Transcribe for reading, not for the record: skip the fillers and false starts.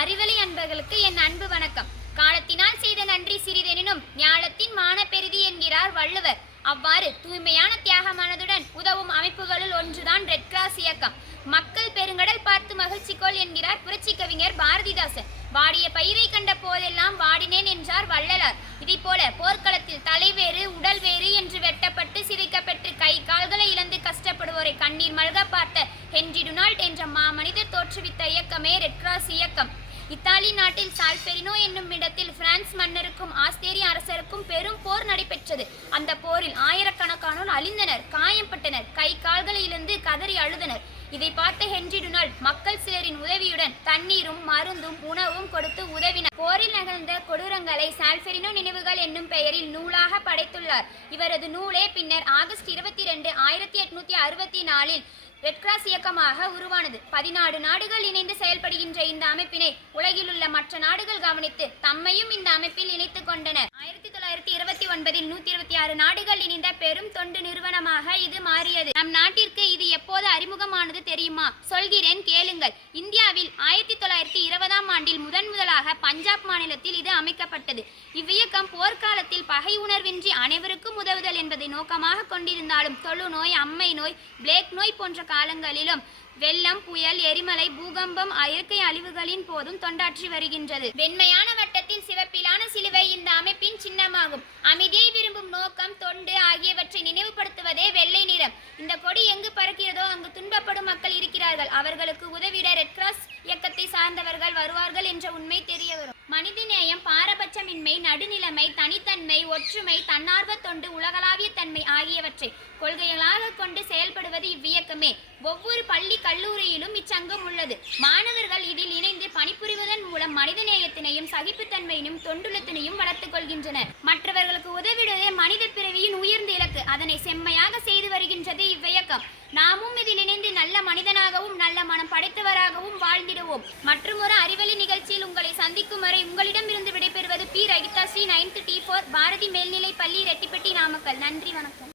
அறிவலை அன்பர்களுக்கு என் அன்பு வணக்கம். காலத்தினால் செய்த நன்றி சிறிதெனினும் ஞாலத்தின் மான பெரிதி என்கிறார் வள்ளுவர். அவ்வாறு தூய்மையான தியாக மனதுடன் உதவும் அமைப்புகளுள் ஒன்றுதான் ரெட் கிராஸ் இயக்கம். மக்கள் பெருங்கடல் பார்த்து மகிழ்ச்சி கொள் என்கிறார் புரட்சி கவிஞர் பாரதிதாசன். வாடிய பயிரை கண்ட போதெல்லாம் வாடினேன் என்றார் வள்ளலார். இதை போல போர்க்களத்தில் தலைவேறு உடல் வேறு என்று வெட்டப்பட்டு சிதைக்கப்பட்டு கை கால்களை இழந்து கஷ்டப்படுவோரை கண்ணீர் மல்க பார்த்த ஹென்றி டுனால்ட் என்ற மாமனிதர் தோற்றுவித்த இயக்கமே ரெட் கிராஸ் இயக்கம். இத்தாலி நாட்டில் சால்பெரினோ என்னும் இடத்தில் பிரான்ஸ் மன்னருக்கும் ஆஸ்திரேலிய அரசருக்கும் பெரும் போர் நடைபெற்றது. அந்த போரில் ஆயிரக்கணக்கானோர் அழிந்தனர், காயம்பட்டனர், கை கால்களை இழந்து கதறி அழுதனர். இதை பார்த்த ஹென்றி டுனால்ட் மக்கள் சிலரின் உதவியுடன் தண்ணீரும் மருந்தும் உணவும் கொடுத்து உதவினார். போரில் நிகழ்ந்த கொடூரங்களை சால்பெரினோ நினைவுகள் என்னும் பெயரில் நூலாக படைத்துள்ளார். இவரது நூலே பின்னர் ஆகஸ்ட் 22, 1864 ரெட் கிராஸ் இயக்கமாக உருவானது. 14 நாடுகள் இணைந்து செயல்படுகின்ற இந்த அமைப்பினை உலகில் உள்ள மற்ற நாடுகள் கவனித்து தம்மையும் இந்த அமைப்பில் இணைத்துக் கொண்டனர். 1929 126 நாடுகள் இணைந்த பெரும் தொண்டு நிறுவனமாக இது மாறியது. நம் நாட்டிற்கு இது எப்போது அறிமுகமானது தெரியுமா? சொல்கிறேன், கேளுங்கள். இந்தியாவில் 1920ஆம் ஆண்டில் முதலாக பஞ்சாப் மாநிலத்தில் இது அமைக்கப்பட்டது. இவ்வியக்கம் போர்க்காலத்தில் பகை உணர்வின்றி அனைவருக்கும் உதவுதல் என்பதை நோக்கமாக கொண்டிருந்தாலும் தொழுநோய், அம்மை நோய், பிளேக் நோய் போன்ற காலங்களிலும் வெள்ளம், புயல், எரிமலை, பூகம்பம், இயற்கை அழிவுகளின் போதும் தொண்டாற்றி வருகின்றது. வெண்மையான வட்டத்தில் சிவப்பிலான சிலுவை இந்த அமைப்பின் சின்னமாகும். அமைதியை விரும்பும் நோக்கம், தொண்டு ஆகியவற்றை நினைவுபடுத்துவதே வெள்ளை நிறம். இந்த கொடி எங்கு பறக்கிறதோ அங்கு துன்பப்படும் மக்கள் இருக்கிறார்கள். அவர்களுக்கு உதவிட ரெட் கிராஸ் இயக்கத்தை சார்ந்தவர்கள் வருவார்கள் என்ற உண்மை தெரிய வரும். மனிதநேயம், பாரபட்சமின்மை, நடுநிலைமை, தனித்தன்மை, ஒற்றுமை, தன்னார்வ தொண்டு, உலகளாவிய தன்மை ஆகியவற்றை கொள்கைகளாக கொண்டு செயல்படுவது இவ்வியக்கமே. ஒவ்வொரு பள்ளி கல்லூரியிலும் இச்சங்கம் உள்ளது. மாணவர்கள் இதில் இணைந்து பணிபுரிவதன் மூலம் மனிதநேயத்தினையும் சகிப்புத்தன்மையினும் தொண்டுள்ளத்தினையும் வளர்த்துக் கொள்கின்றனர். மற்றவர்களுக்கு உதவிடுவதே மனித பிறவியின் உயர்ந்த இலக்கு. அதனை செம்மையாக செய்து வருகின்றது இவ்வியக்கம். நாமும் இதில் இணைந்து நல்ல மனிதனாகவும் நல்ல மனம் படைத்தவராகவும் வாழ்ந்திடுவோம். மற்றொரு அறிவலி நிகழ்ச்சியில் உங்களை சந்திக்கும் வரை உங்களிடமிருந்து விடைபெறுவது B. ரகிதா Sri 9th T4 Bharathi மேல்நிலை பள்ளி, ரெட்டிப்பட்டி, நாமக்கல். நன்றி, வணக்கம்.